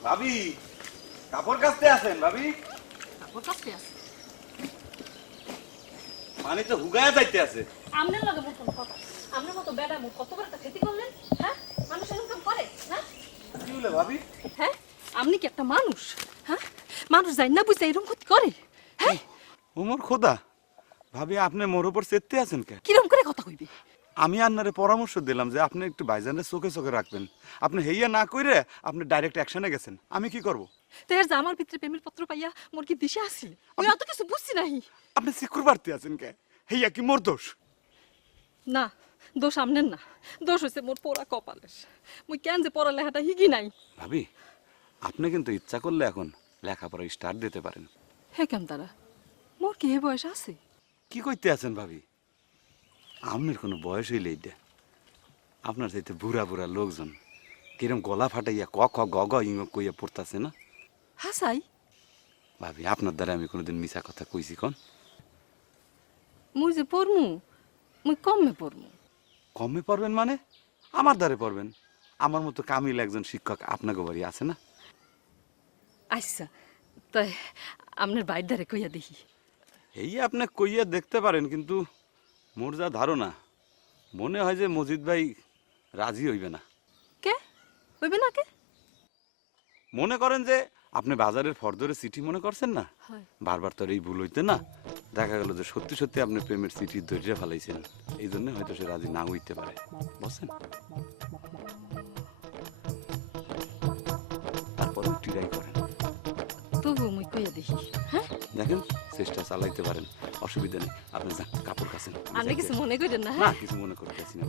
ভাবি কাপড় কাচতে আছেন ভাবি? কাপড় কাচতে আছে। মানে তো হুগায়া যাইতে আছে। আমনের লগে মোর কথা। আমনের মতো বেড়া মুখ কত বড় একটা ক্ষতি করলেন হ্যাঁ? মানুষ এরকম করে হ্যাঁ? কি হলো ভাবি? হ্যাঁ? আপনি কি একটা মানুষ হ্যাঁ? মানুষ যাই না বুঝতে এরকম ক্ষতি করে হ্যাঁ? উমর খোদা ভাবি আপনি মোর উপর চেতে আছেন কে? কিরম করে কথা কইবি? আমি আপনারে পরামর্শ দিলাম যে আপনি একটু ভাইজানের চোখে চোখে রাখবেন। আপনি হেইয়া না কইরে আপনি ডাইরেক্ট অ্যাকশনে গেছেন। আমি কি করব? তো এর যে আমার ভিতরে প্রেমের পত্র পাইয়া মোর কি দিশে আসিল আমি অত কিছু বুঝছি নাই আপনি সিকুর বাড়তে আছেন কে? হেইয়া কি মোর দোষ? না দোষ আমনের না। দোষ হয়েছে মোর পোড়া কপালের। মুই কেন যে পড়ালেখাটা হিগি নাই? ভাবি আপনি কিন্তু ইচ্ছা করলে এখন লেখাপড়া স্টার্ট দিতে পারেন। হে কেন তারা মোর কি হে বয়স আছে? কি কইতে আছেন ভাবি? আপনার কোনো বয়স হইলে এইটা আপনার চাইতে বুড়া বুড়া লোকজন কিরম গলা ফাটাইয়া ক খ গ গ ইং কইয়া পড়তাছে না? হাসাই। ভাবি আপনার দ্বারা আমি কোনোদিন মিছা কথা কইছি কন? মুই যে পড়মু মুই কমে পড়মু। কমে পড়বেন মানে? আমার দ্বারে পড়বেন। আমার মতো কামিল একজন শিক্ষক আপনাকে বাড়ি আছে না? আচ্ছা তাই আপনার বাইর ধারে কইয়া দেখি। এই আপনি কইয়া দেখতে পারেন কিন্তু মোর যা ধারণা মনে হয় যে মজিদ ভাই রাজি হইবে না। কে? হইবে না কে? মনে করেন যে আপনি বাজারের ফর্দরে চিঠি মনে করছেন না? বারবার তো আর এই ভুল হইতে না? দেখা গেল যে সত্যি সত্যি আপনি প্রেমের চিঠি ধৈর্য ফেলাইছেন। এই জন্য হয়তো সে রাজি না হইতে পারে। বুঝছেন তারপরে ট্রাই করেন। তবু মুই কইয়া দেখি। হ্যাঁ? দেখেন। চেষ্টা চালাইতে পারেন। অসুবিধা নেই। আপনি যান কাপড় কাছেন আপনি কিছু মনে করেন না না হ্যাঁ কিছু মনে করতেছি না।